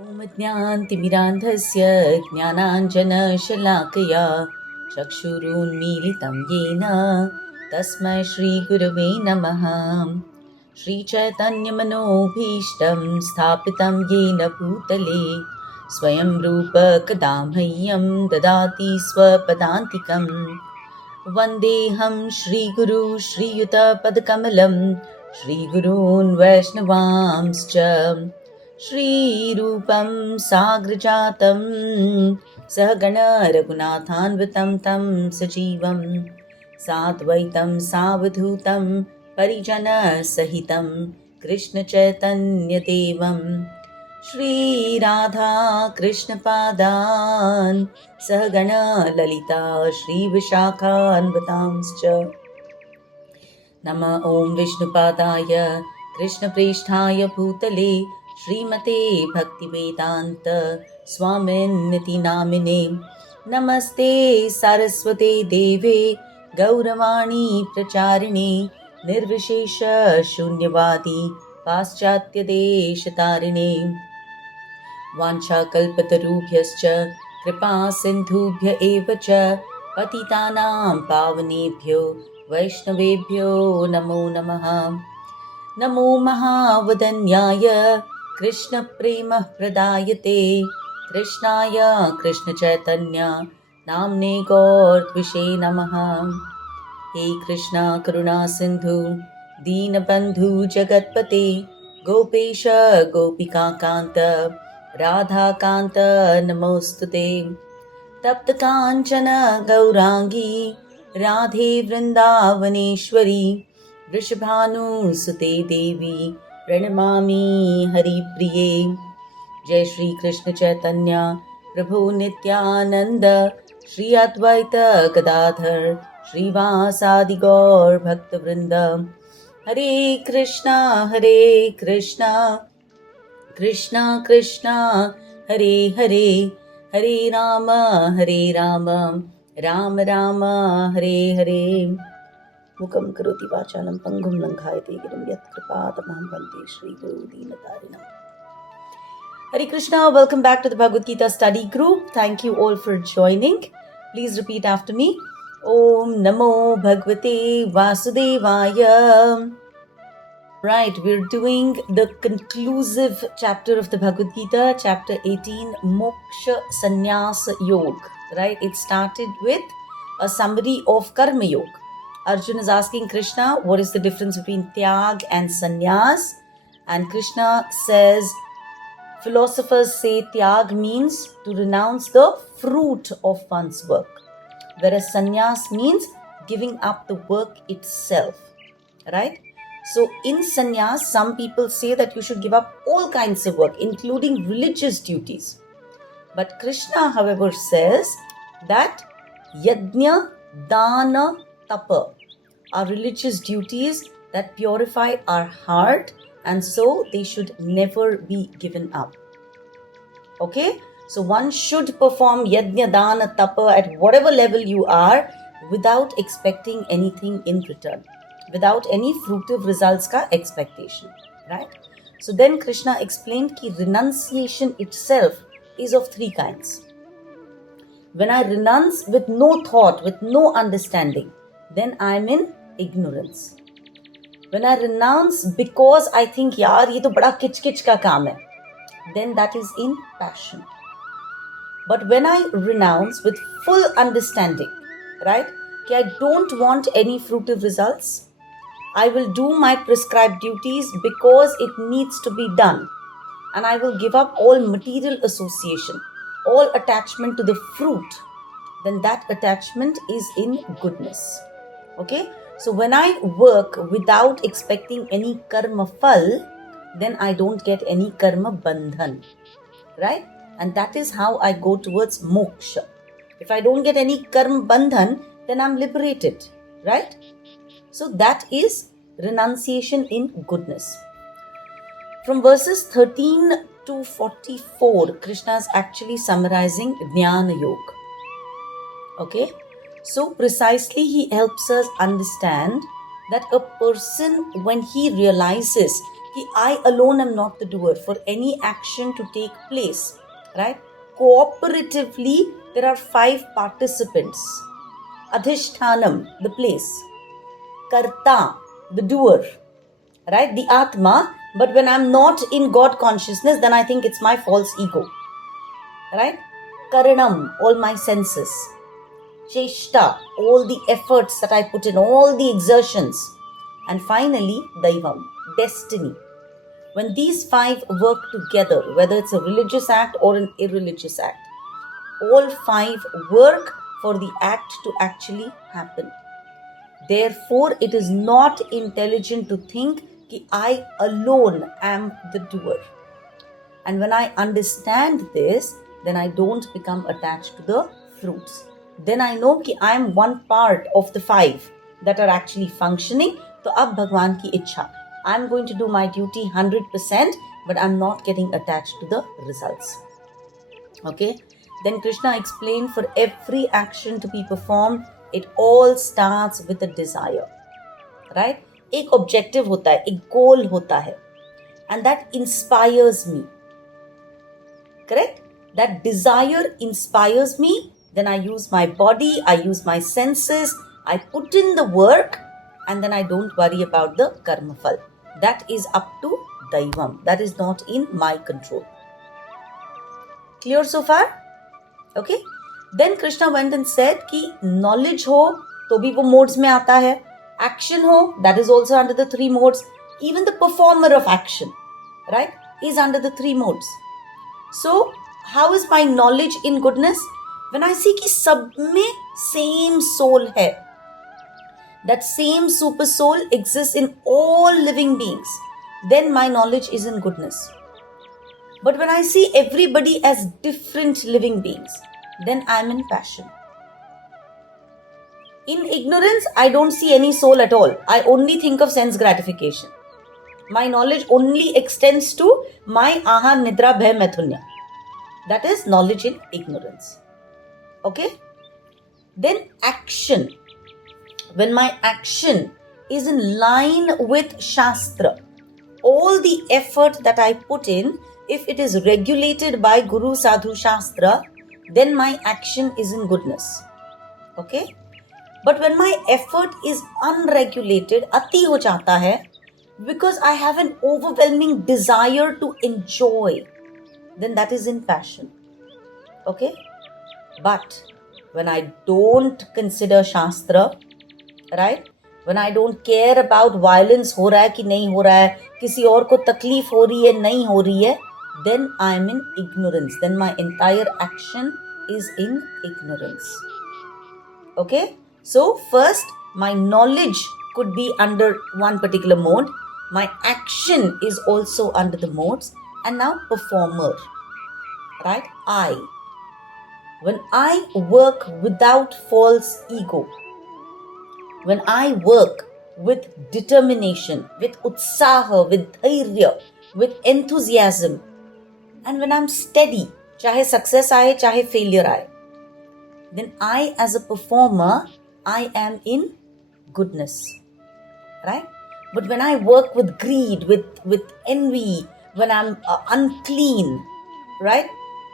ॐ ज्ञानतिमिरान्धस्य ज्ञानाञ्जनशलाकया चक्षुरुन्मीलितं येन तस्मै श्रीगुरवे नमः। श्रीचैतन्यमनोभीष्टं स्थापितं येन भूतले स्वयं रूप कदा मह्यं ददाति स्वपदान्तिकं। वन्देऽहं श्रीगुरु श्रीयुतपदकमलं श्रीगुरून् वैष्णवांश्च श्रीरूपं साग्रजातं सहगण रघुनाथान्वितं तं सजीवं साद्वैतं सावधूतं परिजनसहितं कृष्णचैतन्यदेवं श्रीराधा कृष्णपादान् सहगण ललिता श्रीविशाखान्वितांश्च नमः। ॐ विष्णुपादाय कृष्णप्रेष्ठाय भूतले श्रीमते भक्तिवेदान्त स्वामिन्निति नामिने नमस्ते सारस्वते देवे गौरवाणी प्रचारिणे निर्विशेष शून्यवादी पाश्चात्यदेशतारिणे वाञ्छाकल्पतरुभ्यश्च कृपा सिन्धुभ्य एव च पतितानां पावनेभ्यो वैष्णवेभ्यो नमो नमः। नमो महावदन्याय कृष्णप्रेमः प्रदायते कृष्णाय कृष्णचैतन्य नाम्ने गौरत्विषे नमः। हे कृष्णा करुणा सिन्धु दीनबन्धु जगत्पते गोपेश गोपिकान्त राधाकान्त नमोस्तुते। तप्तकाञ्चन गौराङ्गी राधे वृन्दावनेश्वरी वृषभानुसुते देवी प्रणमामि हरिप्रिये। जय श्री कृष्ण चैतन्य प्रभु नित्यानंद श्री अद्वैत गदाधर श्रीवासादि गौर भक्तवृंद। हरे कृष्णा कृष्णा कृष्णा हरे हरे, हरे राम राम राम हरे हरे। मुखं करोति वाचालं पंगुं लङ्घयते गिरिं यत्कृपातमहं वन्दे श्रीगुरुदीनतारिणम्। Hare Krishna, welcome back to the Bhagavad Gita study group. Thank you all for joining. Please repeat after me. Om Namo Bhagavate Vasudevaya. Right, we're doing the conclusive chapter of the Bhagavad Gita, chapter 18, Moksha Sannyas Yoga. Right, it started with a summary of Karma Yoga. Arjuna is asking Krishna, what is the difference between Tyag and Sannyas? And Krishna says, philosophers say Tyag means to renounce the fruit of one's work, whereas Sannyas means giving up the work itself. Right? So in Sannyas, some people say that you should give up all kinds of work, including religious duties. But Krishna, however, says that Yajna, Dana, Tapa are religious duties that purify our heart, and so they should never be given up. Okay? So one should perform Yajna, Dana, Tapa at whatever level you are without expecting anything in return, without any fruitive results ka expectation. Right? So then Krishna explained that renunciation itself is of three kinds. When I renounce with no thought, with no understanding, then I am in ignorance. When I renounce because I think, yaar, ye to bada kich-kich ka kaam hai, then that is in passion. But when I renounce with full understanding, right, that I don't want any fruitive results, I will do my prescribed duties because it needs to be done, and I will give up all material association, all attachment to the fruit, then that attachment is in goodness. Okay? So when I work without expecting any karma phal, then I don't get any karma bandhan. Right? And that is how I go towards moksha. If I don't get any karma bandhan, then I'm liberated. Right? So that is renunciation in goodness. From verses 13 to 44, Krishna is actually summarizing Jnana Yoga. Okay? So precisely he helps us understand that a person, when he realizes कि I alone am not the doer. For any action to take place, right? Cooperatively, there are 5 participants. Adhishthanam, the place. Karta, the doer, right? The Atma. But when I'm not in God consciousness, then I think it's my false ego, right? Karanam, all my senses. Cheshta, all the efforts that I put in, all the exertions. And finally, Daivam, destiny. When these 5 work together, whether it's a religious act or an irreligious act, all 5 work for the act to actually happen. Therefore, it is not intelligent to think that I alone am the doer. And when I understand this, then I don't become attached to the fruits. Then I know that I am one part of the 5 that are actually functioning. So, ab Bhagwan ki ichha. I'm going to do my duty 100%, but I'm not getting attached to the results. Okay? Then Krishna explained, for every action to be performed, it all starts with a desire. Right? एक objective होता है, एक goal होता है. And that inspires me. Correct? That desire inspires me. Then I use my body, I use my senses, I put in the work, and then I don't worry about the karma phal. That is up to Daivam. That is not in my control. Clear so far? Okay? Then Krishna went and said कि knowledge हो तो भी वो modes में आता है. Action ho, that is also under the 3 modes. Even the performer of action, right, is under the 3 modes. So, how is my knowledge in goodness? When I see कि सब में same soul है, that same super soul exists in all living beings, then my knowledge is in goodness. But when I see everybody as different living beings, then I am in passion. In ignorance, I don't see any soul at all. I only think of sense gratification. My knowledge only extends to my aha nidra bhay maithunya. That is knowledge in ignorance. Okay? Then action. When my action is in line with Shastra, all the effort that I put in, if it is regulated by Guru Sadhu Shastra, then my action is in goodness. Okay? But when my effort is unregulated, ati ho jata hai, because I have an overwhelming desire to enjoy, then that is in passion. Okay? But when I don't consider Shastra, right? When I don't care about violence हो रहा है कि नहीं हो रहा है, किसी और को तकलीफ हो रही है नहीं हो रही है, then I am in ignorance. Then my entire action is in ignorance. Okay? So first, my knowledge could be under one particular mode. My action is also under the modes. And now performer. Right? I. When I work without false ego, when I work with determination, with utsaha, with dhairya, with enthusiasm, and when I'm steady, chahe success aaye, chahe failure aaye, then I as a performer, I am in goodness. Right? But when I work with greed, with envy, when I'm unclean, right?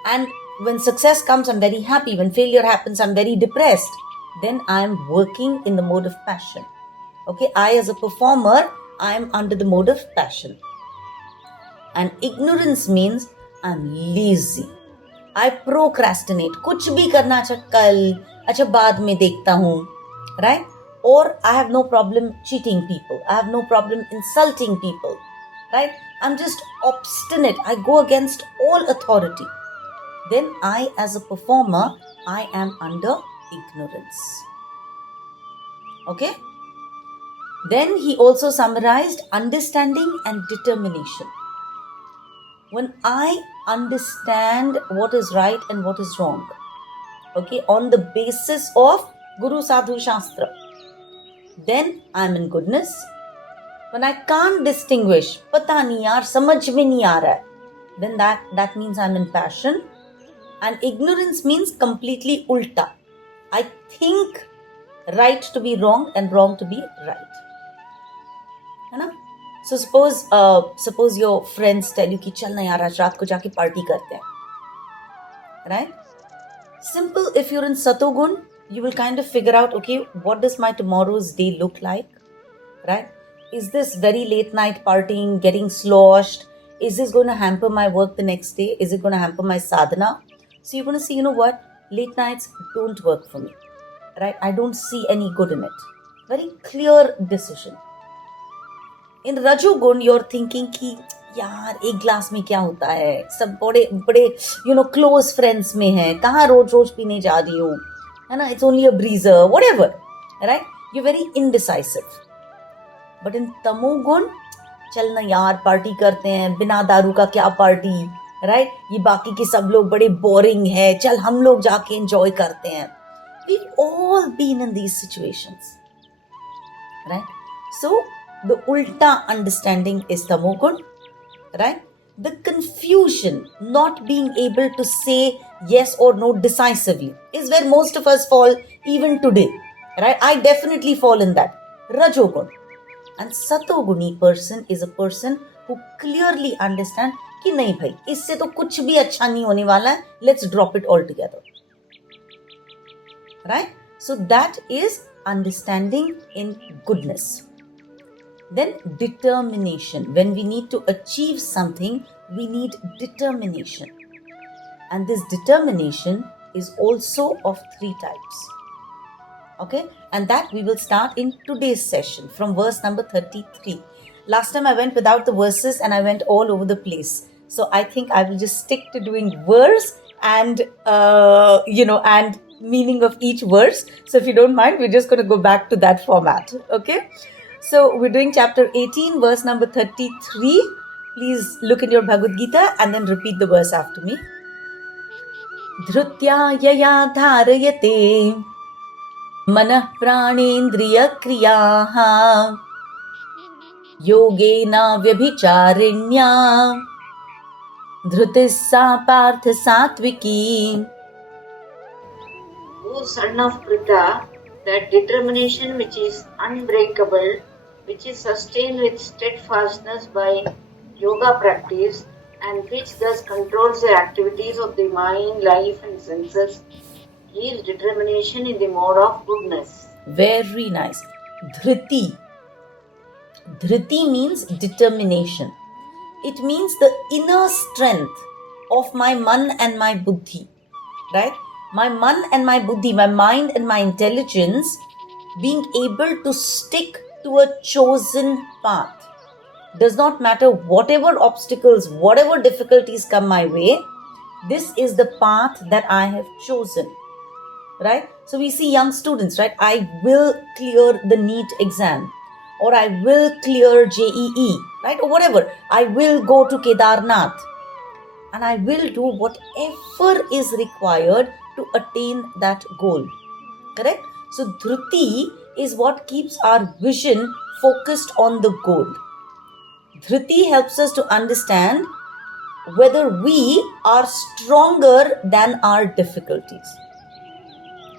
And when success comes, I'm very happy. When failure happens, I'm very depressed. Then I'm working in the mode of passion. Okay, I as a performer, I am under the mode of passion. And ignorance means I'm lazy. I procrastinate. कुछ भी करना अच्छा कल, अच्छा बाद में देखता हूँ, right? Or I have no problem cheating people. I have no problem insulting people, right? I'm just obstinate. I go against all authority. Then I as a performer, I am under ignorance. Okay? Then he also summarized understanding and determination. When I understand what is right and what is wrong, okay, on the basis of Guru Sadhu Shastra, then I'm in goodness. When I can't distinguish, pata nahi yaar, samajh mein nahi aa raha hai, then that means I'm in passion. And ignorance means completely ulta. I think right to be wrong and wrong to be right. So suppose your friends tell you कि चल ना यार आज रात को जाके party करते हैं, right? Simple, if you're in Satogun, you will kind of figure out, okay, what does my tomorrow's day look like, right? Is this very late night partying, getting sloshed? Is this going to hamper my work the next day? Is it going to hamper my sadhana? So you're going to see, you know what? Late nights don't work for me, right? I don't see any good in it. Very clear decision. In Rajogun, you're thinking कि यार एक glass में क्या होता है, सब बड़े बड़े क्लोज फ्रेंड्स में है, कहाँ रोज रोज पीने जा रही हूँ, है ना, it's only a ब्रीजर, whatever, right? You very indecisive. But in तमोगुण, चल ना यार पार्टी करते हैं, बिना दारू का क्या पार्टी, राइट? ये बाकी के सब लोग बड़े बोरिंग है, चल हम लोग जाके एंजॉय करते हैं. We've all been in these situations, right? So the ulta understanding is tamogun, right? The confusion, not being able to say yes or no decisively, is where most of us fall even today, right? I definitely fall in that. Rajogun. And satoguni person is a person who clearly understands कि नहीं भाई, इससे तो कुछ भी अच्छा नहीं होने वाला है, let's drop it all together, right? So that is understanding in goodness. Then determination. When we need to achieve something, we need determination. And this determination is also of 3 types. Okay? And that we will start in today's session from verse number 33. Last time I went without the verses and I went all over the place. So I think I will just stick to doing verse and, and meaning of each verse. So if you don't mind, we're just going to go back to that format. Okay? So we're doing chapter 18, verse number 33. Please look in your Bhagavad Gita and then repeat the verse after me. Dhrutya yaya dharayate manah pranendriya kriyaha yogena vyabhicharinya dhrutissa partha satviki. O son of Pritha, that determination which is unbreakable, which is sustained with steadfastness by yoga practice, and which thus controls the activities of the mind, life and senses, is determination in the mode of goodness. Very nice. Dhriti. Dhriti means determination. It means the inner strength of my man and my buddhi, right? My man and my buddhi, my mind and my intelligence being able to stick to a chosen path. Does not matter whatever obstacles, whatever difficulties come my way, this is the path that I have chosen, right? So we see young students, right? I will clear the NEET exam, or I will clear JEE, right? Or whatever. I will go to Kedarnath, and I will do whatever is required to attain that goal, correct? So dhruti is what keeps our vision focused on the goal. Dhriti helps us to understand whether we are stronger than our difficulties,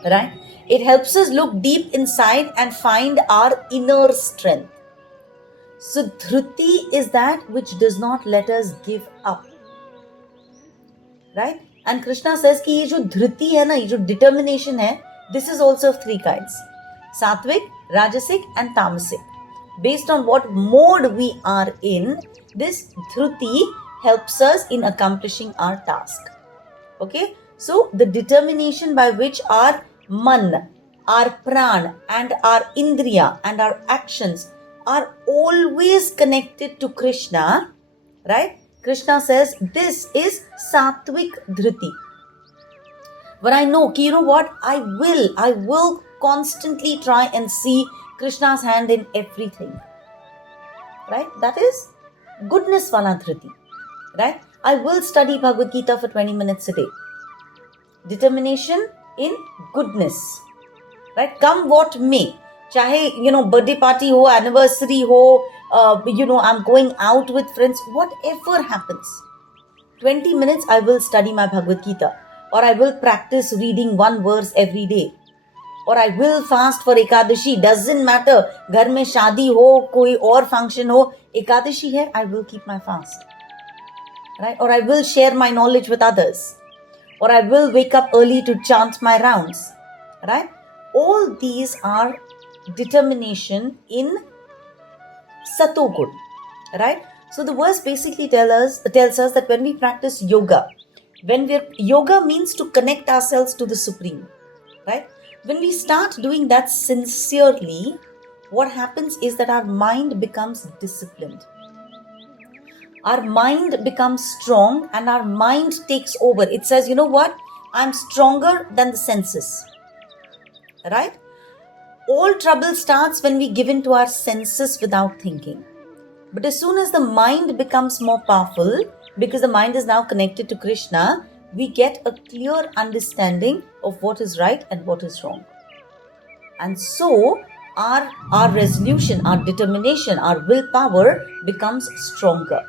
right? It helps us look deep inside and find our inner strength. So dhruti is that which does not let us give up, right? And Krishna says कि ये जो धृति है ना, ये जो determination है, this is also of 3 kinds: sattvic, rajasic and tamasic. Based on what mode we are in, this dhruti helps us in accomplishing our task. Okay? So the determination by which our man, our pran and our indriya and our actions are always connected to Krishna, right? Krishna says this is sattvic dhriti. When I know, you know what, I will constantly try and see Krishna's hand in everything, right? That is goodness wala dhriti, right? I will study Bhagavad Gita for 20 minutes a day. Determination in goodness, right? Come what may. Chahe, birthday party ho, anniversary ho, I'm going out with friends, whatever happens. 20 minutes I will study my Bhagavad Gita, or I will practice reading 1 verse every day. or I will fast for Ekadashi. Doesn't matter. घर में शादी हो, कोई और function हो, Ekadashi है, I will keep my fast. Right? Or I will share my knowledge with others. Or I will wake up early to chant my rounds. Right? All these are determination in Satogun. Right? So the verse basically tells us that when we practice yoga, yoga means to connect ourselves to the Supreme. Right? When we start doing that sincerely, what happens is that our mind becomes disciplined. Our mind becomes strong and our mind takes over. It says, you know what? I'm stronger than the senses. Right? All trouble starts when we give in to our senses without thinking. But as soon as the mind becomes more powerful, because the mind is now connected to Krishna, we get a clear understanding of what is right and what is wrong. And so our resolution, our determination, our willpower becomes stronger.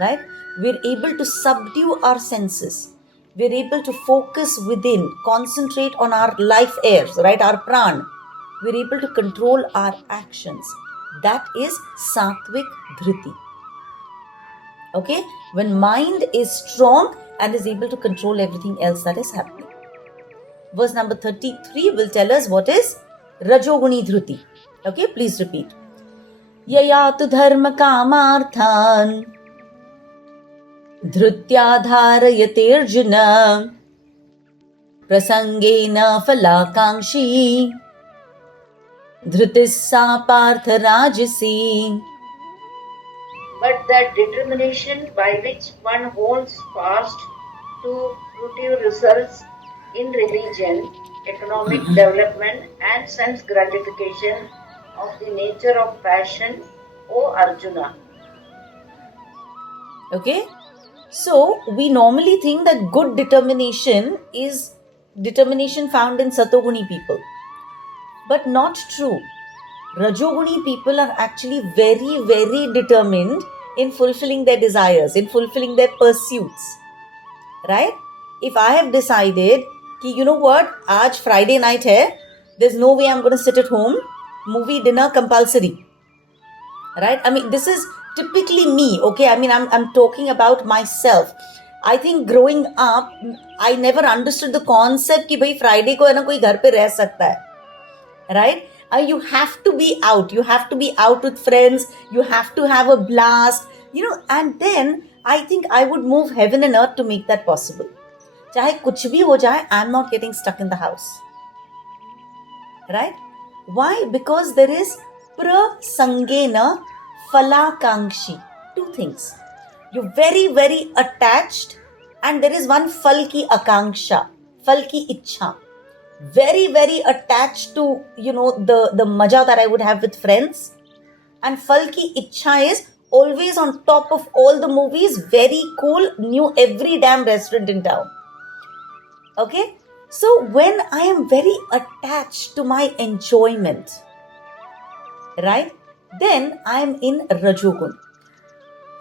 Right? We're able to subdue our senses. We're able to focus within, concentrate on our life airs, right? Our pran. We're able to control our actions. That is Sattvic Dhriti. Okay? When mind is strong and is able to control everything else that is happening. Verse number 33 will tell us what is Rajoguni Dhruti. Okay? Please repeat. Yayatu dharma kamarthan धृत्याधारयते Arjun प्रसंगेन फलाकांक्षी धृतिः सा पार्थ राजसी. But that determination by which one holds fast to fruitive results in religion, economic development and sense gratification of the nature of passion, O Arjuna. Okay? So, we normally think that good determination is determination found in Satoguni people. But not true. Rajoguni people are actually very, very determined in fulfilling their desires, in fulfilling their pursuits. Right? If I have decided, ki, you know what, aaj Friday night hai, there's no way I'm going to sit at home, movie dinner compulsory. Right? I mean, this is typically me, okay? I mean, I'm talking about myself. I think growing up, I never understood the concept कि भाई Friday को है ना कोई घर पे रह सकता है, right? You have to be out. You have to be out with friends. You have to have a blast, you know. And then I think I would move heaven and earth to make that possible. चाहे कुछ भी हो जाए, I'm not getting stuck in the house, right? Why? Because there is prasangena falakankshi. Two things. You're very, very attached, and there is one fal ki akanksha, fal ki ichha. Very, very attached to, you know, the maja that I would have with friends. And fal ki ichha is always on top of all the movies, very cool, knew every damn restaurant in town. Okay? So when I am very attached to my enjoyment, right, then I am in Rajogun.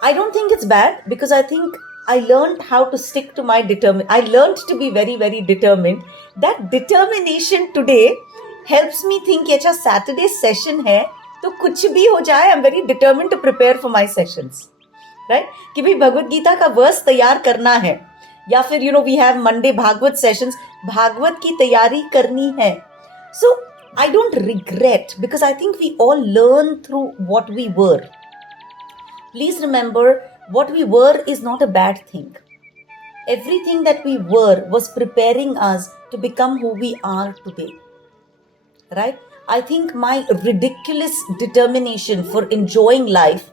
I don't think it's bad, because I think I learned how to stick to my I learned to be very, very determined. That determination today helps me think, अच्छा Saturday session है, तो कुछ भी हो जाए, I'm very determined to prepare for my sessions. Right? कि भाई भगवत गीता का वर्स तैयार करना है, या फिर you know we have Monday Bhagavat sessions, Bhagavat की तैयारी करनी है. So I don't regret, because I think we all learn through what we were. Please remember, what we were is not a bad thing. Everything that we were was preparing us to become who we are today. Right? I think my ridiculous determination for enjoying life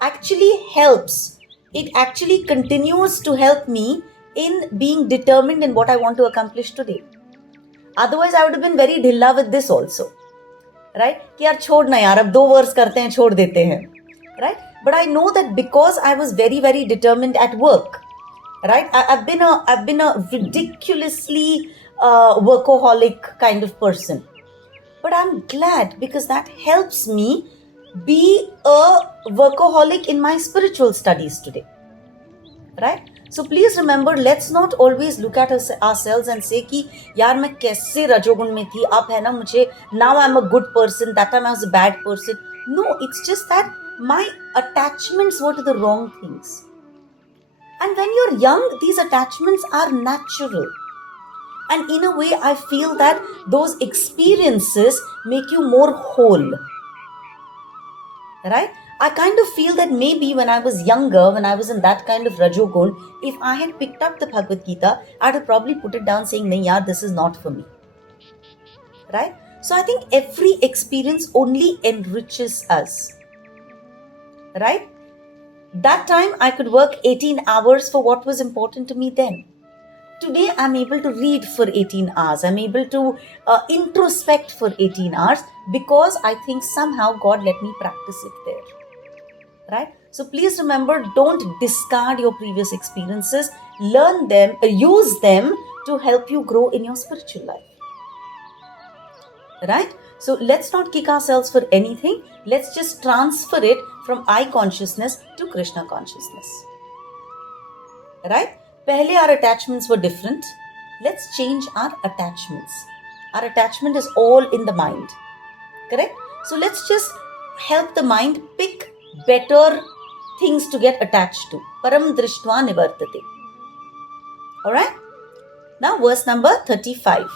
actually helps. It actually continues to help me in being determined in what I want to accomplish today. Otherwise, I would have been very dhilla with this also. Right? कि यार छोड़ ना यार, अब 2 वर्ष करते हैं, छोड़ देते हैं. Right? But I know that because I was very, very determined at work. Right? I've been a ridiculously workaholic kind of person. But I'm glad, because that helps me be a workaholic in my spiritual studies today. Right? So please remember, let's not always look at ourselves and say कि यार मैं कैसे रजोगुण में थी, अब है ना मुझे, now I'm a good person, that time I was a bad person. No, it's just that my attachments were to the wrong things. And when you're young, these attachments are natural. And in a way, I feel that those experiences make you more whole. Right? I kind of feel that maybe when I was younger, when I was in that kind of rajogun, if I had picked up the Bhagavad Gita, I'd have probably put it down saying, nahi yaar, this is not for me. Right? So I think every experience only enriches us. Right? That time I could work 18 hours for what was important to me then. Today I'm able to read for 18 hours. I'm able to introspect for 18 hours because I think somehow God let me practice it there. Right? So please remember, don't discard your previous experiences. Learn them, use them to help you grow in your spiritual life. Right? So let's not kick ourselves for anything. Let's just transfer it from I consciousness to Krishna consciousness. Right? Pehle our attachments were different. Let's change our attachments. Our attachment is all in the mind. Correct? So let's just help the mind pick better things to get attached to. Param drishtva nivartate. Alright? Now verse number 35.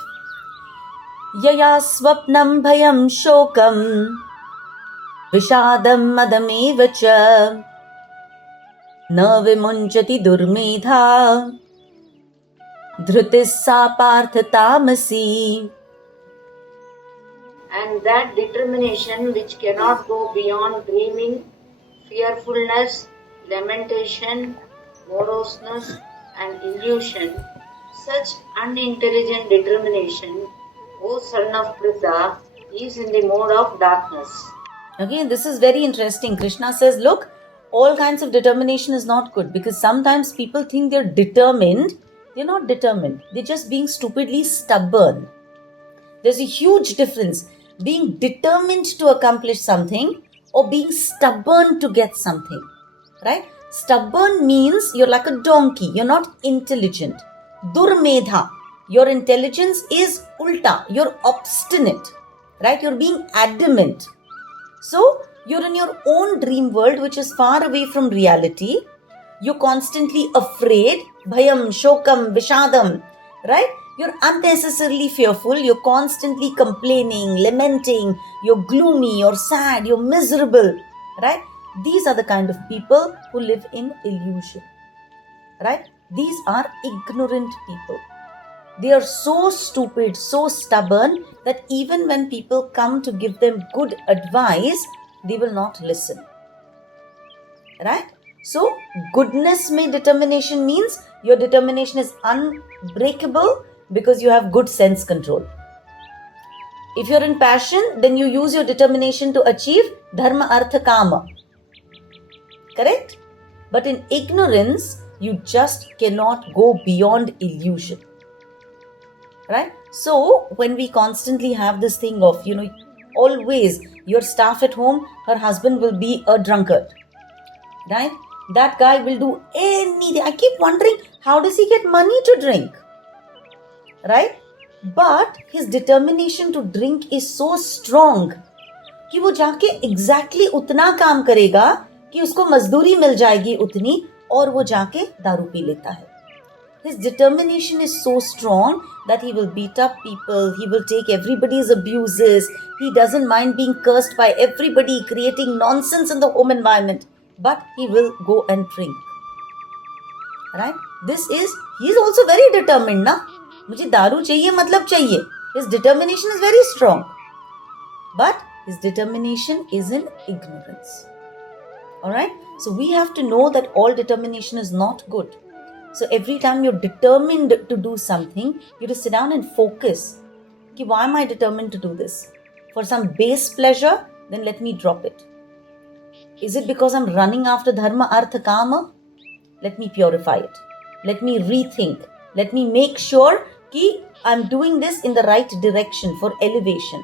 Yaya swapnam bhayam shokam vishadam madamevacha न विमुञ्चति दुर्मेधा धृतिः सा पार्थ तामसी. And that determination which cannot go beyond dreaming, fearfulness, lamentation, moroseness, and illusion, such unintelligent determination, O son of Pritha, is in the mode of darkness. Again, this is very interesting. Krishna says, look, all kinds of determination is not good, because sometimes people think they're determined. They're not determined. They're just being stupidly stubborn. There's a huge difference being determined to accomplish something or being stubborn to get something. Right? Stubborn means you're like a donkey. You're not intelligent. Durmedha. Your intelligence is ulta. You're obstinate. Right? You're being adamant. So, you're in your own dream world, which is far away from reality. You're constantly afraid. Bhayam, shokam, vishadam. Right? You're unnecessarily fearful. You're constantly complaining, lamenting. You're gloomy, you're sad, you're miserable. Right? These are the kind of people who live in illusion. Right? These are ignorant people. They are so stupid, so stubborn that even when people come to give them good advice, they will not listen. Right? So, goodness mein determination means your determination is unbreakable because you have good sense control. If you're in passion, then you use your determination to achieve dharma, artha, kama. Correct? But in ignorance, you just cannot go beyond illusion. Right? So, when we constantly have this thing of, always your staff at home, her husband will be a drunkard. Right? That guy will do anything. I keep wondering, how does he get money to drink? Right? But his determination to drink is so strong कि वो जाके exactly उतना काम करेगा कि उसको मजदूरी मिल जाएगी उतनी और वो जाके दारू पी लेता है. His determination is so strong that he will beat up people, he will take everybody's abuses, he doesn't mind being cursed by everybody, creating nonsense in the home environment, but he will go and drink. Right? He is also very determined, na? मुझे दारू चाहिए मतलब चाहिए. His determination is very strong. But his determination is in ignorance. Alright? So we have to know that all determination is not good. So every time you're determined to do something, you have to sit down and focus. Okay, why am I determined to do this? For some base pleasure? Then let me drop it. Is it because I'm running after dharma, artha, kama? Let me purify it. Let me rethink. Let me make sure that I'm doing this in the right direction for elevation.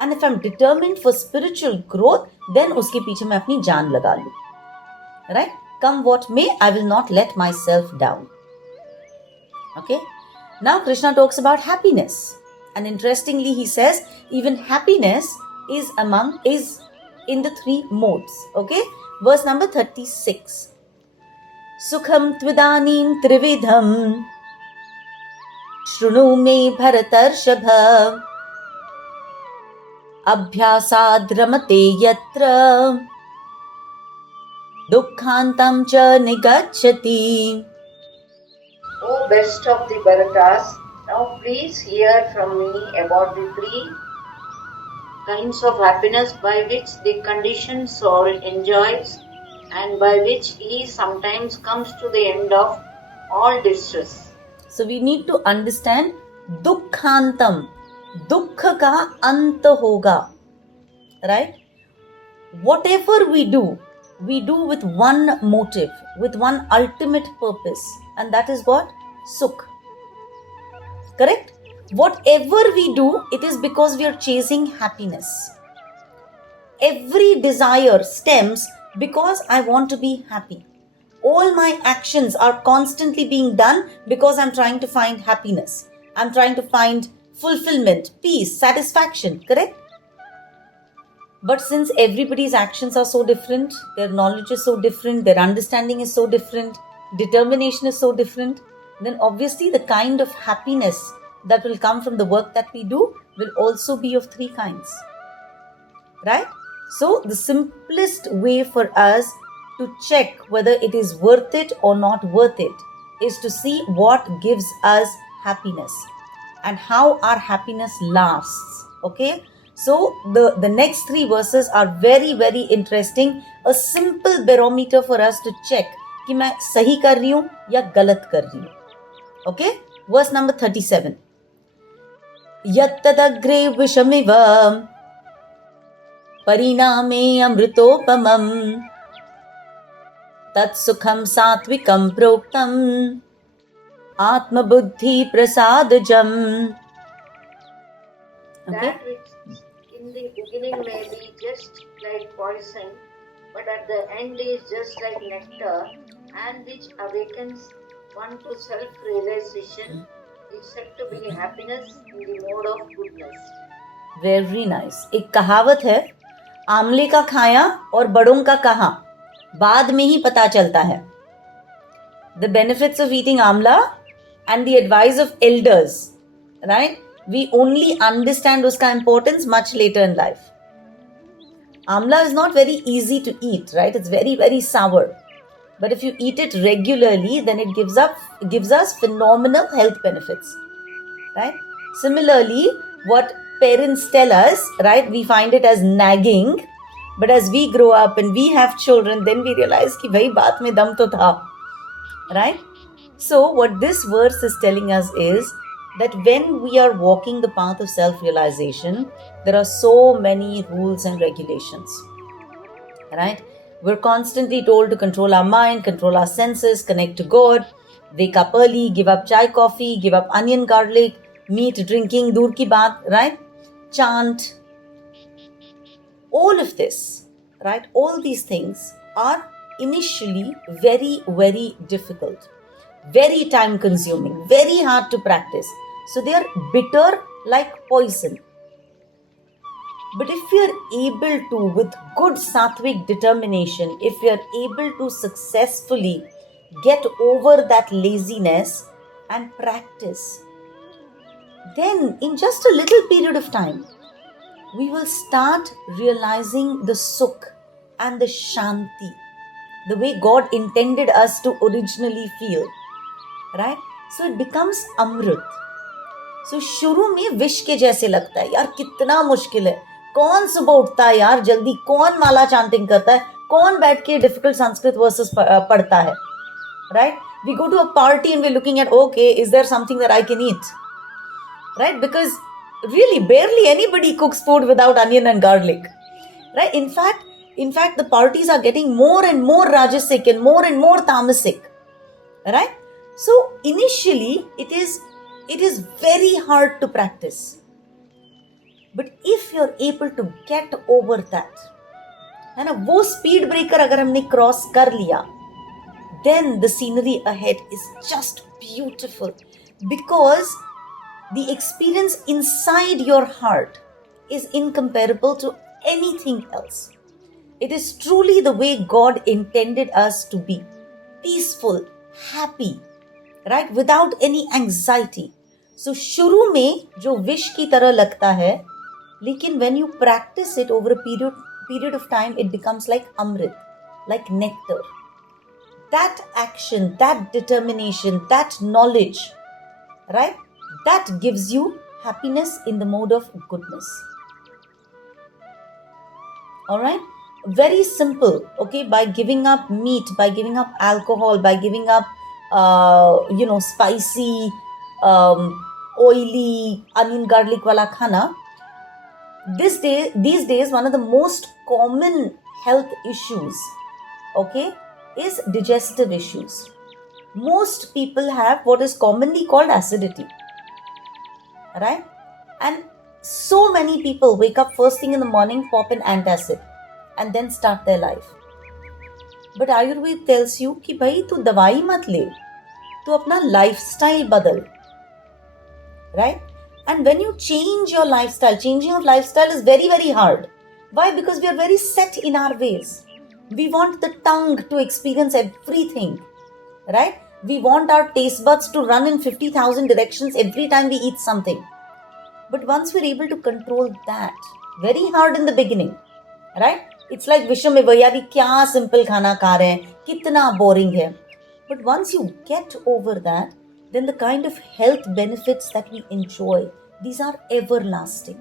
And if I'm determined for spiritual growth, then uske piche main apni jaan laga lu. Right? come what may, I will not let myself down. Okay, now Krishna talks about happiness, and interestingly he says even happiness is in the three modes. Okay, verse number 36. Sukham tvidanim trividham shrunu me bharatarshapha abhyasad ramate yatra dukkhantam cha nigacchati. O best of the Bharatas, now please hear from me about the three kinds of happiness by which the conditioned soul enjoys and by which he sometimes comes to the end of all distress. So we need to understand dukkhantam. Dukkha ka ant hoga. Right? Whatever we do with one motive, with one ultimate purpose, and that is what? Sukh. Correct? Whatever we do, it is because we are chasing happiness. Every desire stems because I want to be happy. All my actions are constantly being done because I'm trying to find happiness. I'm trying to find fulfillment, peace, satisfaction. Correct? But since everybody's actions are so different, their knowledge is so different, their understanding is so different, determination is so different, then obviously the kind of happiness that will come from the work that we do will also be of three kinds. Right? So the simplest way for us to check whether it is worth it or not worth it is to see what gives us happiness and how our happiness lasts. Okay? So the next three verses are very, very interesting. A simple barometer for us to check कि मैं सही कर रही हूँ या गलत कर रही हूँ. Okay? Verse number 37. यत्तदग्रे विषमिव परिणामे अमृतोपमं तत्सुखं सात्विकं प्रोक्तम् आत्मबुद्धि प्रसादजम्. Okay? That which in the beginning may be just like poison, but at the end is just like nectar, and which awakens one to self-realization, is said to be happiness in the mode of goodness. Very nice. एक कहावत है, आमले का खाया और बड़ों का कहा बाद में ही पता चलता है. The benefits of eating amla and the advice of elders, right? We only understand uska importance much later in life. Amla is not very easy to eat, right? It's very, very sour. But if you eat it regularly, then it gives us phenomenal health benefits, right? Similarly, what parents tell us, right? We find it as nagging, but as we grow up and we have children, then we realize कि भाई बात में दम तो था, right? So what this verse is telling us is that when we are walking the path of self-realization, there are so many rules and regulations, right? We're constantly told to control our mind, control our senses, connect to God, wake up early, give up chai, coffee, give up onion, garlic, meat, drinking, dur ki baat, right? Chant. All of this, right? All these things are initially very, very difficult, very time consuming, very hard to practice. So they are bitter like poison. But if we are able to, with good sattvic determination, if we are able to successfully get over that laziness and practice, then in just a little period of time, we will start realizing the sukh and the shanti, the way God intended us to originally feel, right? So it becomes amrit. So शुरू में विष के जैसे लगता है, यार कितना मुश्किल है, कौन सुबह उठता है यार जल्दी, कौन माला चांटिंग करता है, कौन बैठ के डिफिकल्ट संस्कृत वर्सेस पढ़ता है, right? We go to a party and we're looking at, okay, is there something that I can eat, right? Because really barely anybody cooks food without onion and garlic, right? In fact the parties are getting more and more rajasic and more tamasic, right? So initially it is very hard to practice, but if you're able to get over that, है ना, वो speed breaker अगर हमने cross कर लिया, then the scenery ahead is just beautiful, because the experience inside your heart is incomparable to anything else. It is truly the way God intended us to be, peaceful, happy, right, without any anxiety. So शुरू में जो wish की तरह लगता है, लेकिन when you practice it over a period of time, it becomes like amrit, like nectar. That action, that determination, that knowledge, right, that gives you happiness in the mode of goodness. All right, very simple. Okay, by giving up meat, by giving up alcohol, by giving up spicy, oily, onion garlic wala khana. These days one of the most common health issues, okay, is digestive issues. Most people have what is commonly called acidity, right? And so many people wake up first thing in the morning, pop an antacid, and then start their life. But Ayurveda tells you कि भाई तू दवाई मत ले, तू अपना lifestyle बदल, right? And when you change your lifestyle, changing of lifestyle is very, very hard. Why? Because we are very set in our ways. We want the tongue to experience everything, right? We want our taste buds to run in 50,000 directions every time we eat something. But once we're able to control that, very hard in the beginning, right? It's like Vishwameva, यार क्या simple खाना खा रहे हैं, कितना boring है. But once you get over that, then the kind of health benefits that we enjoy, these are everlasting,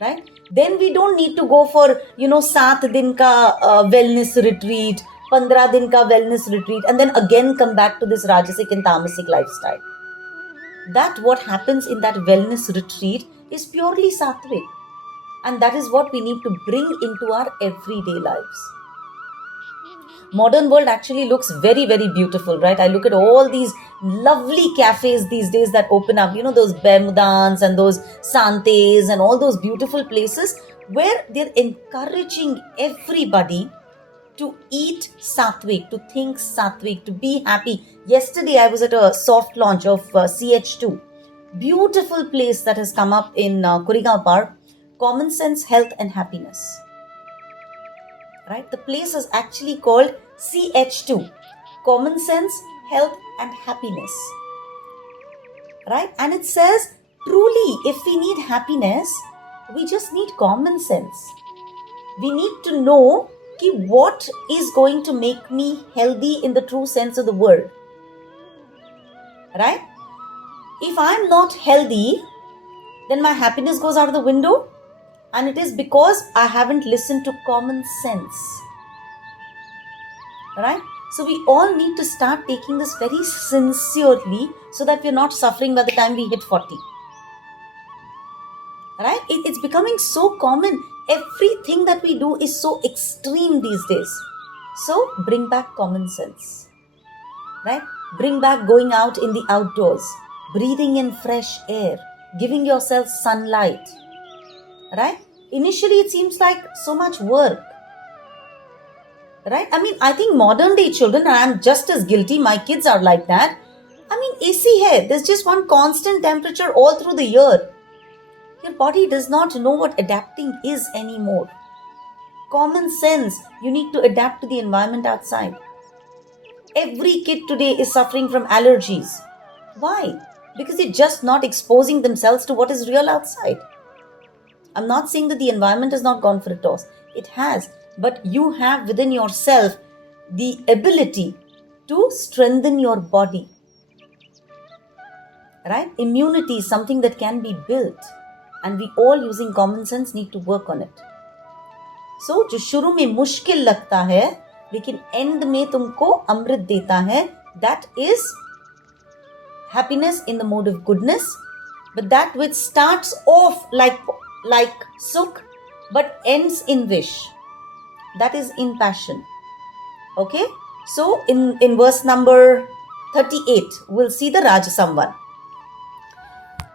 right? Then we don't need to go for 7 दिन का wellness retreat, 15 दिन का wellness retreat, and then again come back to this Rajasic and Tamasic lifestyle. That what happens in that wellness retreat is purely sattvic, and that is what we need to bring into our everyday lives. Modern world actually looks very, very beautiful, right? I look at all these lovely cafes these days that open up, those Bermudans and those Santes and all those beautiful places where they're encouraging everybody to eat sattvic, to think sattvic, to be happy. Yesterday I was at a soft launch of CH2. Beautiful place that has come up in Kurigaon Park. Common Sense, Health and Happiness. Right? The place is actually called CH2. Common Sense, Health and Happiness. Right? And it says, truly, if we need happiness, we just need common sense. We need to know what is going to make me healthy in the true sense of the word. Right? If I'm not healthy, then my happiness goes out of the window, and it is because I haven't listened to common sense. Right? So we all need to start taking this very sincerely so that we're not suffering by the time we hit 40. Right? It's becoming so common. Everything that we do is so extreme these days. So bring back common sense. Right? Bring back going out in the outdoors, breathing in fresh air, giving yourself sunlight. Right? Initially it seems like so much work. Right? I mean, I think modern day children, and I'm just as guilty, my kids are like that. I mean, AC hai, there's just one constant temperature all through the year. Your body does not know what adapting is anymore. Common sense, you need to adapt to the environment outside. Every kid today is suffering from allergies. Why? Because they're just not exposing themselves to what is real outside. I'm not saying that the environment has not gone for a toss. It has. But you have within yourself the ability to strengthen your body. Right? Immunity is something that can be built. And we all using common sense need to work on it. So, जो शुरू में मुश्किल लगता है, लेकिन end में तुमको अमृत देता है, that is happiness in the mode of goodness. But that which starts off like sukh, but ends in wish, that is in passion. Okay? So, in verse number 38, we'll see the Rajasam one.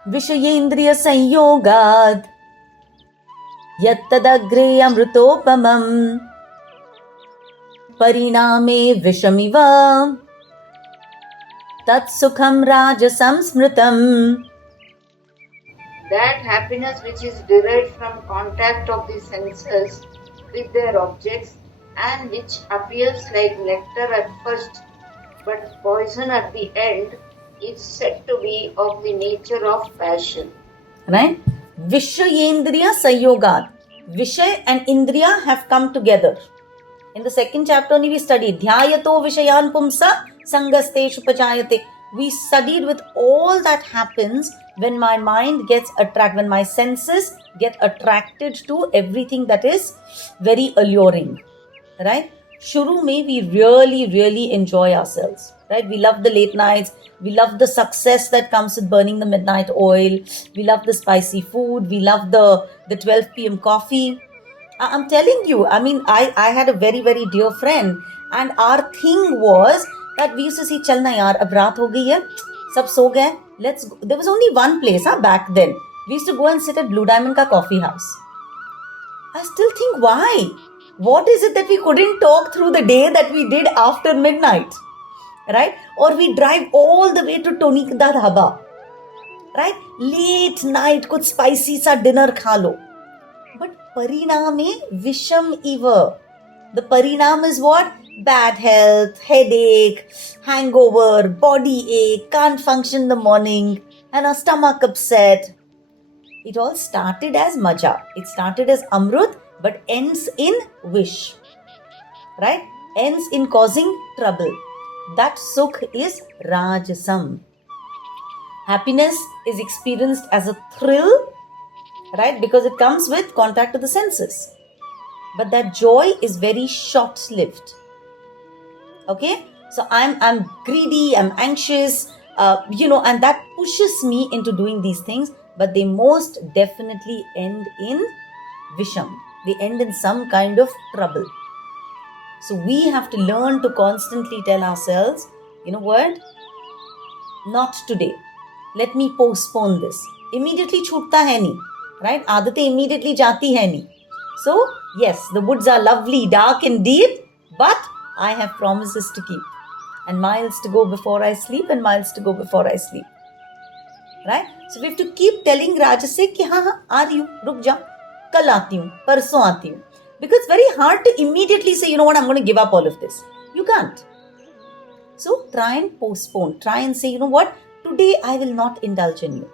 Vishayendriya Sanyogad Yattadagre Amrutopamam Pariname vishamiva tat sukham rajasam smritam. That happiness which is derived from contact of the senses with their objects and which appears like nectar at first but poison at the end is said to be of the nature of passion. Right? Vishayendriya Sayogat. Vishay and Indriya have come together. In the second chapter only we studied Dhyayato Vishayan Pumsa Sangasteshu Pachayate. We studied with all that happens when my mind gets attracted, when my senses get attracted to everything that is very alluring. Right? Shuru mein we really enjoy ourselves. Right? We love the late nights. We love the success that comes with burning the midnight oil. We love the spicy food. We love the 12 p.m. coffee. I'm telling you, I mean, I had a very dear friend, and our thing was that we used to say, "Chalna yaar, ab raat ho gayi hai, sab so gaye, let's go." There was only one place back then. We used to go and sit at Blue Diamond ka coffee house. I still think, why? What is it that we couldn't talk through the day that we did after midnight? Right? Or we drive all the way to Tony Da Dhaba. Right? Late night, kuch spicy sa dinner kha lo. But pariname visham eva. The parinam is what? Bad health, headache, hangover, body ache, can't function in the morning, and a stomach upset. It all started as maja. It started as amrut, but ends in wish. Right? Ends in causing trouble. That sukh is rajasam. Happiness is experienced as a thrill, right? Because it comes with contact with the senses. But that joy is very short-lived. Okay? So I'm greedy, I'm anxious, and that pushes me into doing these things. But they most definitely end in visham. They end in some kind of trouble. So we have to learn to constantly tell ourselves, you know what? Not today. Let me postpone this. Immediately chhutta hai nahi. Right? Aadate immediately jati hai nahi. So, yes, the woods are lovely, dark and deep, but I have promises to keep. And miles to go before I sleep and miles to go before I sleep. Right? So we have to keep telling Rajasik ki haan, aa rahi hu, ruk ja, kal aati hu, parson aati hu. Because it's very hard to immediately say, you know what, I'm going to give up all of this. You can't. So try and postpone. Try and say, you know what, today I will not indulge in you.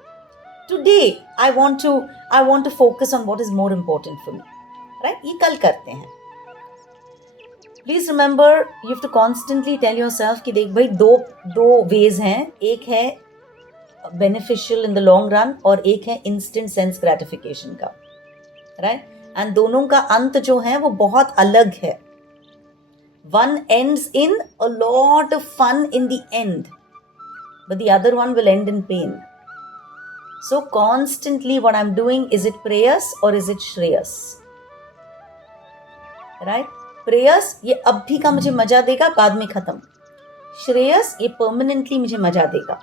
Today I want to focus on what is more important for me. Right? Ye kal karte hain. Please remember, you have to constantly tell yourself कि देख भाई दो ways हैं. एक है beneficial in the long run और एक है instant sense gratification का. Right? And दोनों का अंत जो है वो बहुत अलग है. One ends in a lot of fun in the end, but the other one will end in pain. So constantly what I'm doing, is it prayas or is it shreyas? Right? Prayas ये अब भी का मुझे मजा देगा, बाद में खत्म. Shreyas ये permanently मुझे मजा देगा.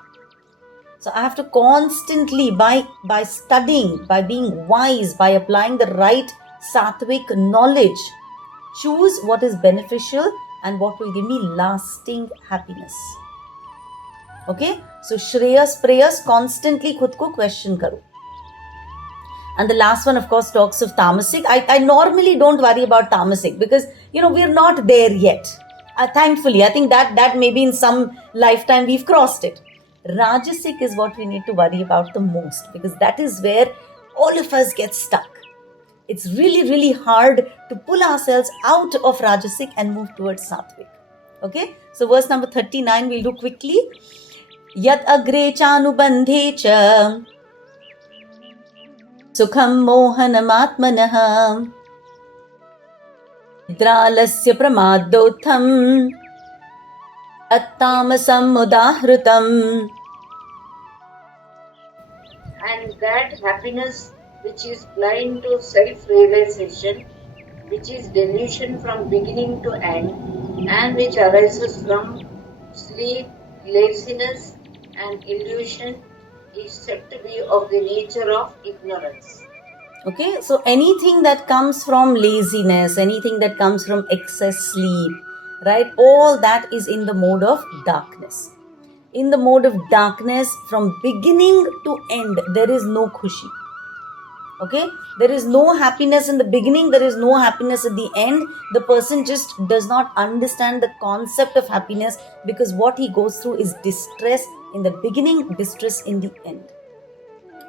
So I have to constantly, by studying, by being wise, by applying the right sattvic knowledge, choose what is beneficial and what will give me lasting happiness. Okay? So Shreyas, prayers, constantly khud ko question karo. And the last one, of course, talks of tamasic. I normally don't worry about tamasic because, we're not there yet. Thankfully, I think that maybe in some lifetime we've crossed it. Rajasic is what we need to worry about the most because that is where all of us get stuck. It's really hard to pull ourselves out of Rajasic and move towards Sattvic. Okay? So verse number 39 we'll do quickly. Yat agre chanubandhe cha sukham mohanamatmanah nidralasya pramadotham attamasam mudahrutam. And that happiness which is blind to self-realization, which is delusion from beginning to end, and which arises from sleep, laziness, and illusion, is said to be of the nature of ignorance. Okay, so anything that comes from laziness, anything that comes from excess sleep, right? All that is in the mode of darkness. In the mode of darkness, from beginning to end, there is no khushi. Okay, there is no happiness in the beginning, there is no happiness at the end. The person just does not understand the concept of happiness, because what he goes through is distress in the beginning, distress in the end.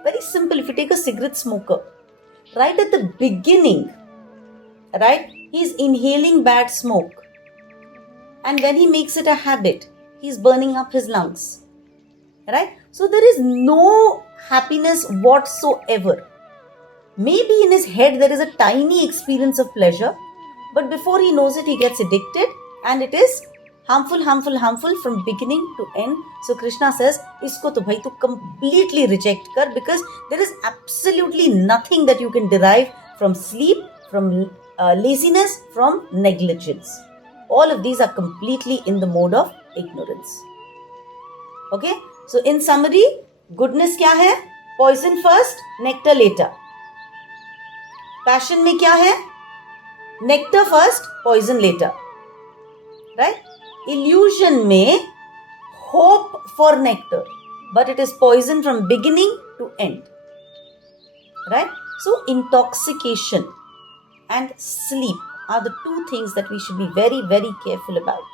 Very simple. If you take a cigarette smoker, right at the beginning, right, he's inhaling bad smoke, and when he makes it a habit, he's burning up his lungs, right? So there is no happiness whatsoever. Maybe in his head there is a tiny experience of pleasure, but before he knows it, he gets addicted, and it is harmful from beginning to end. So Krishna says, isko to bhai tu completely reject kar, because there is absolutely nothing that you can derive from sleep, from laziness, from negligence. All of these are completely in the mode of ignorance. Okay, so in summary, goodness क्या है? Poison first, nectar later. Passion में क्या है? Nectar first, poison later. Right? Illusion में hope for nectar, but it is poison from beginning to end. Right? So intoxication and sleep are the two things that we should be very, very careful about.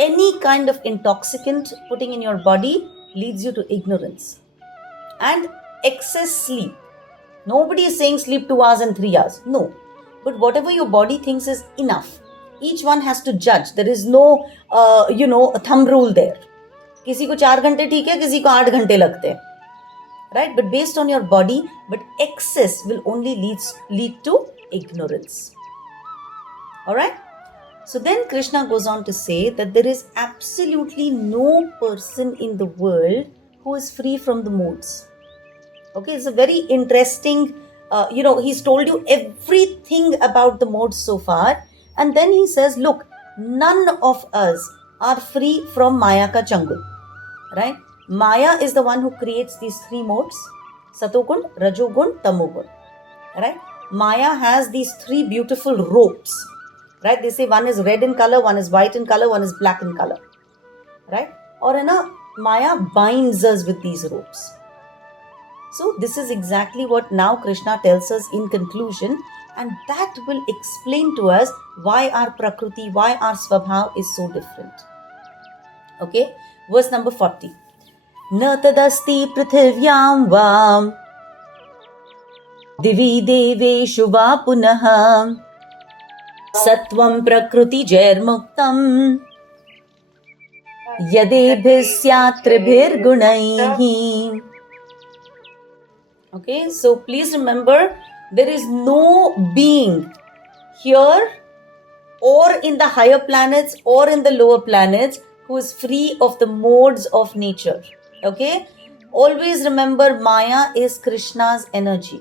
Any kind of intoxicant putting in your body leads you to ignorance. And excess sleep. Nobody is saying sleep 2 hours and 3 hours. No. But whatever your body thinks is enough. Each one has to judge. There is no, thumb rule there. किसी को 4 घंटे ठीक है, किसी को 8 घंटे लगते हैं. Right? But based on your body, but excess will only lead to ignorance. Alright? So then Krishna goes on to say that there is absolutely no person in the world who is free from the modes. Okay, it's a very interesting, he's told you everything about the modes so far. And then he says, look, none of us are free from Maya ka changul. Right? Maya is the one who creates these 3 modes. Satogun, Rajogun, Tamogun. Right? Maya has these 3 beautiful ropes. Right? They say one is red in color, one is white in color, one is black in color. Right? Or Maya binds us with these ropes. So this is exactly what now Krishna tells us in conclusion, and that will explain to us why our Prakriti, why our Swabhav is so different. Okay, verse number 40. Na tadasti prithvyam vam divi deveshu va punaha satvam prakriti jairmuktam yadebhisyatribhir gunaihi. Okay, so please remember, there is no being here or in the higher planets or in the lower planets who is free of the modes of nature. Okay, always remember, Maya is Krishna's energy,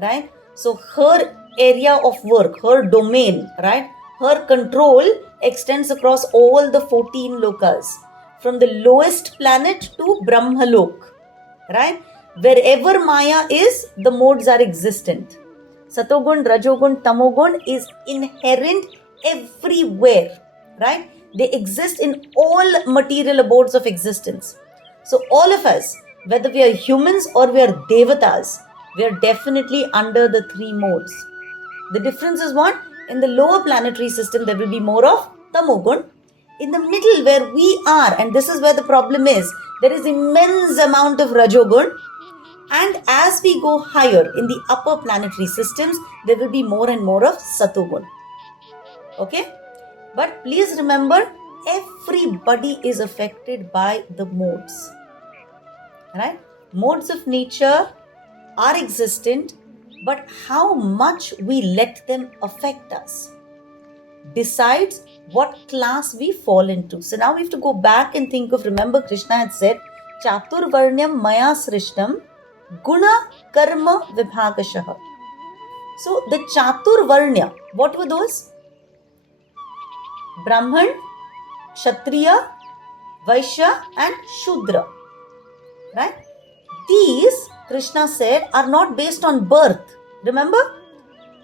right? So her area of work, her domain, right, her control extends across all the 14 lokas, from the lowest planet to Brahmalok, right? Wherever Maya is, the modes are existent. Satogun, Rajogun, Tamogun is inherent everywhere, right? They exist in all material abodes of existence. So all of us, whether we are humans or we are devatas, we are definitely under the 3 modes. The difference is what? In the lower planetary system, there will be more of Tamogun. In the middle where we are, and this is where the problem is, there is immense amount of Rajogun. And as we go higher in the upper planetary systems, there will be more and more of Satogun. Okay? But please remember, everybody is affected by the modes. Right? Modes of nature are existent, but how much we let them affect us decides what class we fall into. So now we have to go back and think of, remember Krishna had said, Chatur Varnyam Maya Srishtam Guna Karma Vibhagashaha. So the Chatur Varnya, what were those? Brahman, Kshatriya, Vaishya and Shudra. Right? These, Krishna said, are not based on birth. Remember?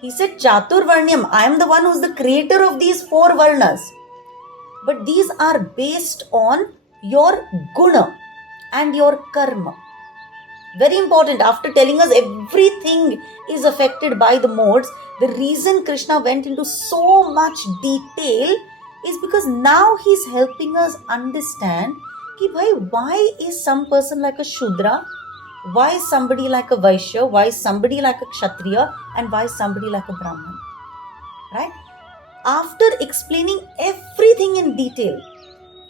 He said Chaturvarnyam. I am the one who's the creator of these 4 Varnas. But these are based on your guna and your karma. Very important. After telling us everything is affected by the modes, the reason Krishna went into so much detail is because now he's helping us understand कि भाई, why is some person like a Shudra, why is somebody like a Vaishya, why is somebody like a Kshatriya, and why is somebody like a Brahman, right? After explaining everything in detail,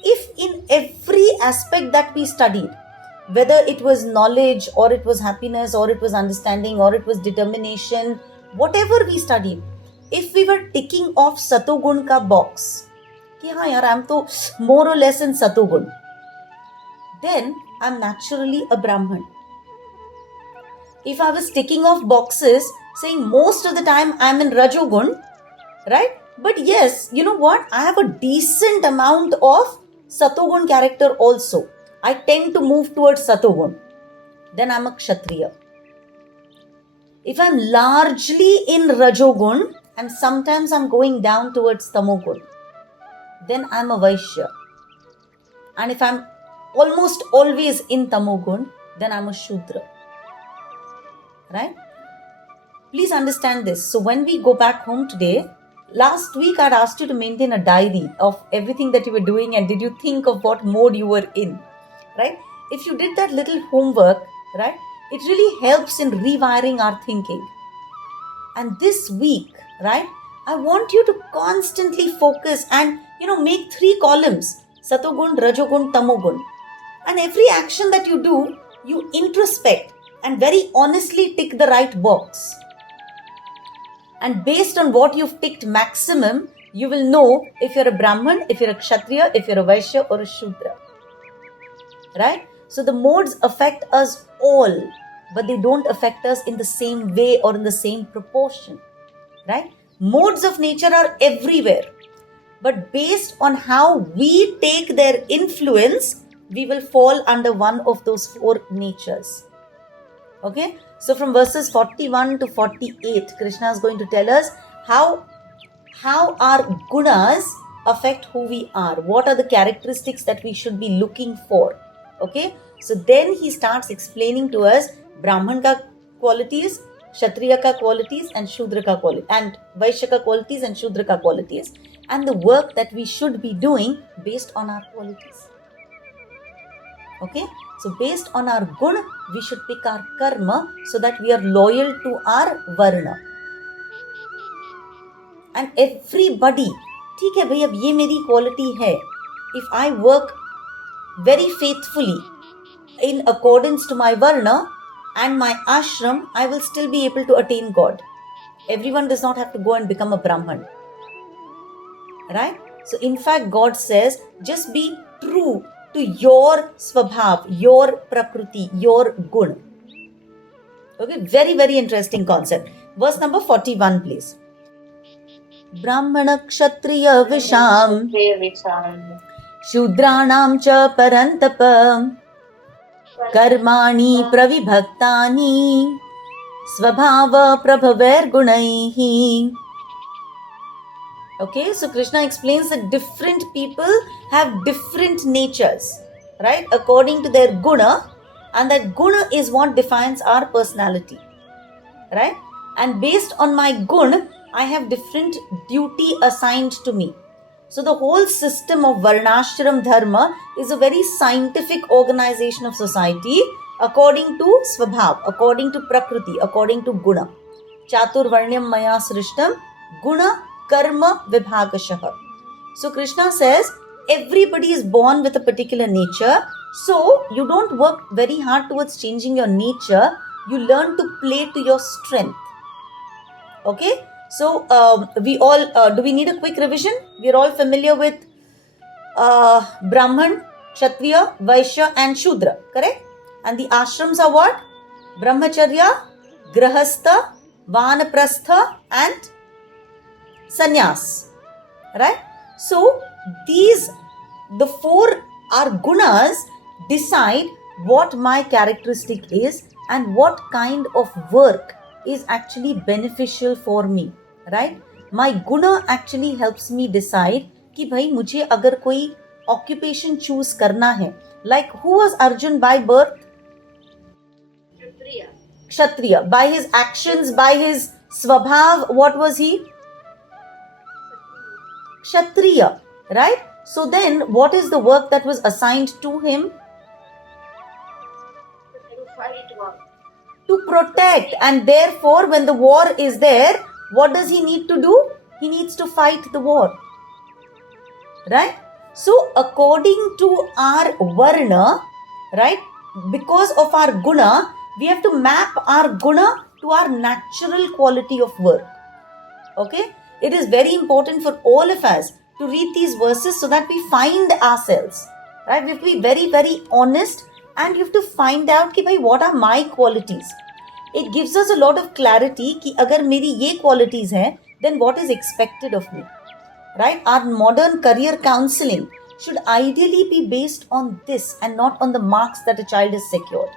if in every aspect that we studied, whether it was knowledge or it was happiness or it was understanding or it was determination, whatever we studied, if we were ticking off Satogun ka box, कि हाँ यार, I'm तो more or less in Satogun, then I'm naturally a Brahman. If I was ticking off boxes saying most of the time I'm in Rajogun, right? But yes, you know what? I have a decent amount of Satogun character also. I tend to move towards Satogun. Then I'm a Kshatriya. If I'm largely in Rajogun and sometimes I'm going down towards Tamogun, then I'm a Vaishya. And if I'm almost always in Tamogun, then I'm a Shudra. Right? Please understand this. So when we go back home today, last week I'd asked you to maintain a diary of everything that you were doing and did you think of what mode you were in, right? If you did that little homework, right, it really helps in rewiring our thinking. And this week, right, I want you to constantly focus and, make 3 columns, Satogun, Rajogun, Tamogun. And every action that you do, you introspect and very honestly tick the right box. And based on what you've ticked maximum, you will know if you're a Brahman, if you're a Kshatriya, if you're a Vaishya or a Shudra. Right? So the modes affect us all, but they don't affect us in the same way or in the same proportion. Right? Modes of nature are everywhere. But based on how we take their influence, we will fall under one of those 4 natures. Okay? So from verses 41 to 48, Krishna is going to tell us how our gunas affect who we are. What are the characteristics that we should be looking for? Okay? So then he starts explaining to us Brahman ka qualities, Kshatriya ka qualities and Shudra ka qualities, and Vaishya ka qualities and Shudra ka qualities, and the work that we should be doing based on our qualities. Okay? So based on our gun, we should pick our karma so that we are loyal to our varna. And everybody, ठीक है भाई, अब ये मेरी quality है. If I work very faithfully in accordance to my varna and my ashram, I will still be able to attain God. Everyone does not have to go and become a Brahman. Right? So in fact, God says, just be true to your svabhav, your prakriti, your gun. Okay, very, very interesting concept. Verse number 41, please. Brahmana kshatriya visham shudranam cha parantapa karmani pravibhaktani svabhava prabhaver gunaihi. Okay, so Krishna explains that different people have different natures, right, according to their guna, and that guna is what defines our personality, right? And based on my gun, I have different duty assigned to me. So the whole system of Varnashram Dharma is a very scientific organization of society according to Svabhav, according to Prakriti, according to Guna. Chatur Varnyam Maya Srishtam Guna Karma Vibhagashaha. So Krishna says everybody is born with a particular nature. So you don't work very hard towards changing your nature. You learn to play to your strength. Okay? So we all, do we need a quick revision? We are all familiar with Brahman, Kshatriya, Vaishya and Shudra, correct? And the ashrams are what? Brahmacharya, Grahastha, Vanaprastha and Sannyas, right? So the 4 are gunas decide what my characteristic is and what kind of work is actually beneficial for me, right? My guna actually helps me decide कि भाई मुझे अगर कोई occupation choose करना है, like who was Arjun by birth? Kshatriya. By his actions, by his swabhav, what was he? Kshatriya, right? So then, what is the work that was assigned to him? To protect. And therefore, when the war is there, what does he need to do? He needs to fight the war. Right? So, according to our varna, right, because of our guna, we have to map our guna to our natural quality of work. Okay? It is very important for all of us to read these verses so that we find ourselves. Right? We have to be very, very honest and you have to find out कि भाई what are my qualities. It gives us a lot of clarity कि अगर मेरी ये qualities हैं, then what is expected of me. Right? Our modern career counseling should ideally be based on this and not on the marks that a child has secured.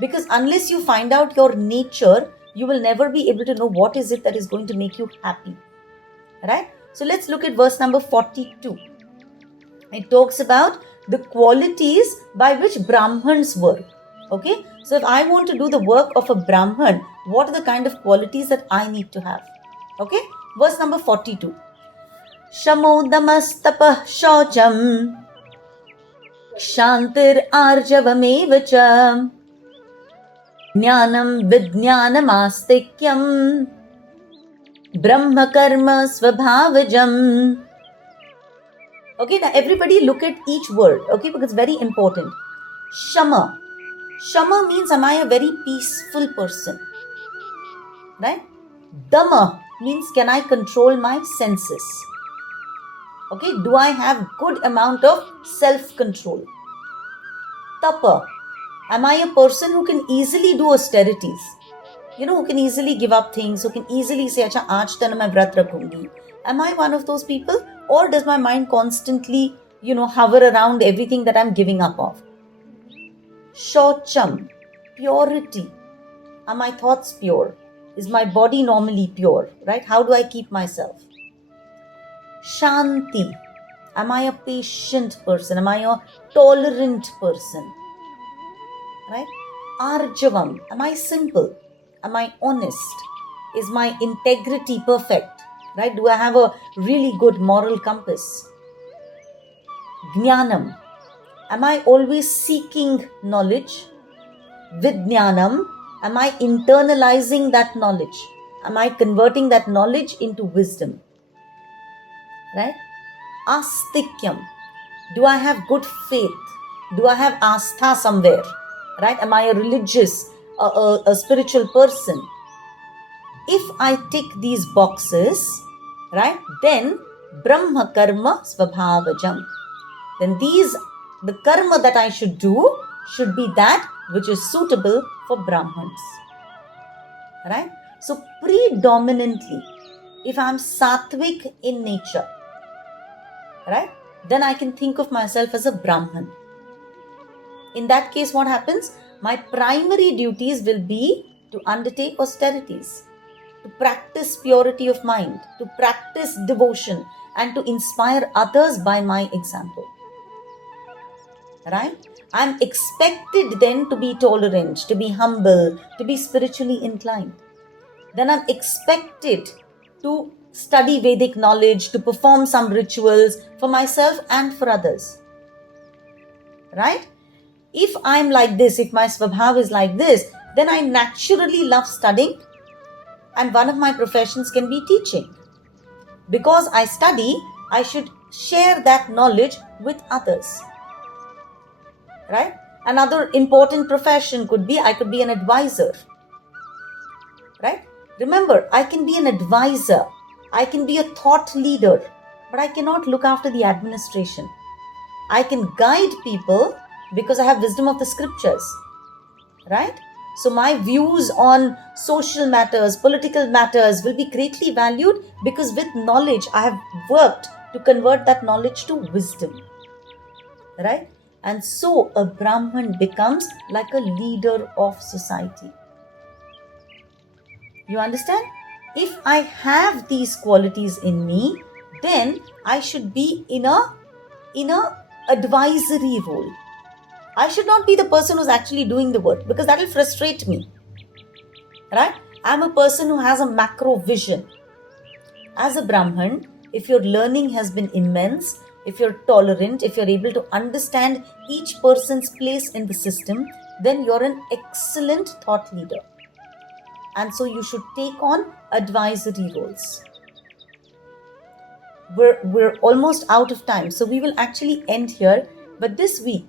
Because unless you find out your nature, you will never be able to know what is it that is going to make you happy. Right? So let's look at verse number 42. It talks about the qualities by which Brahmans work. Okay? So if I want to do the work of a Brahman, what are the kind of qualities that I need to have? Okay? Verse number 42. Shamodamastapah shaucham Kshantir arjavamev cha Jnanam vidnanam astikyam Brahma karma svabhavajam. Okay, now everybody look at each word, okay, because it's very important. Shama. Shama means, am I a very peaceful person? Right? Dama means, can I control my senses? Okay, do I have good amount of self-control? Tapa. Am I a person who can easily do austerities? You know, who can easily give up things, who can easily say, acha, aaj tana main vrat rakhungi. Am I one of those people? Or does my mind constantly, hover around everything that I'm giving up of? Shaucham, purity. Are my thoughts pure? Is my body normally pure? Right? How do I keep myself? Shanti. Am I a patient person? Am I a tolerant person? Right? Arjavam. Am I simple? Am I honest? Is my integrity perfect? Right? Do I have a really good moral compass? Jnanam. Am I always seeking knowledge? Vidnyanam. Am I internalizing that knowledge? Am I converting that knowledge into wisdom? Right? Astikyam. Do I have good faith? Do I have astha somewhere? Right? Am I a religious, a spiritual person? If I tick these boxes, right, then Brahma karma svabhavajam. Then the karma that I should do should be that which is suitable for Brahmans. Right? So predominantly, if I'm sattvic in nature, right, then I can think of myself as a Brahman. In that case, what happens? My primary duties will be to undertake austerities, to practice purity of mind, to practice devotion, and to inspire others by my example. Right? I'm expected then to be tolerant, to be humble, to be spiritually inclined. Then I'm expected to study Vedic knowledge, to perform some rituals for myself and for others. Right? If I'm like this, if my swabhav is like this, then I naturally love studying, and one of my professions can be teaching. Because I study, I should share that knowledge with others. Right? Another important profession could be, I could be an advisor. Right? Remember, I can be an advisor. I can be a thought leader, but I cannot look after the administration. I can guide people because I have wisdom of the scriptures. Right? So my views on social matters, political matters will be greatly valued because with knowledge, I have worked to convert that knowledge to wisdom. Right? And so a Brahman becomes like a leader of society. You understand? If I have these qualities in me, then I should be in a advisory role. I should not be the person who's actually doing the work, because that will frustrate me. Right? I'm a person who has a macro vision. As a Brahman, if your learning has been immense, if you're tolerant, if you're able to understand each person's place in the system, then you're an excellent thought leader. And so you should take on advisory roles. We're almost out of time, so we will actually end here. But this week,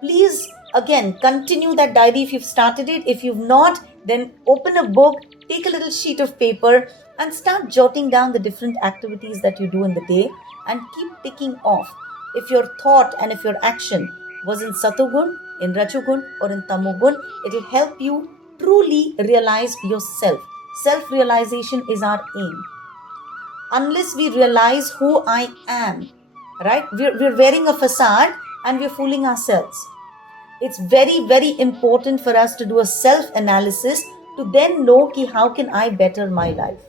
please again continue that diary if you've started it. If you've not, then open a book, take a little sheet of paper, and start jotting down the different activities that you do in the day, and keep ticking off. If your thought and if your action was in Satogun, in Rajogun, or in Tamogun, it will help you truly realize yourself. Self-realization is our aim. Unless we realize who I am, right? We're wearing a facade and we're fooling ourselves. It's very, very important for us to do a self-analysis to then know ki how can I better my life.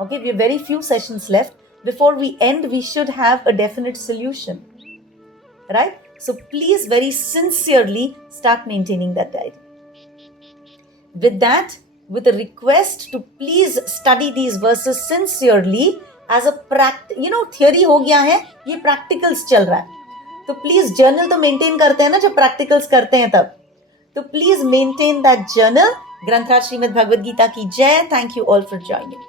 Okay, we have very few sessions left. Before we end, we should have a definite solution, right? So please very sincerely start maintaining that diary. With that, with a request to please study these verses sincerely as a theory हो गया है, ये practicals चल रहा है. तो please journal तो maintain करते हैं ना जब practicals करते हैं तब. तो please maintain that journal. ग्रंथराज Shrimad Bhagavad Gita की जय. Thank you all for joining.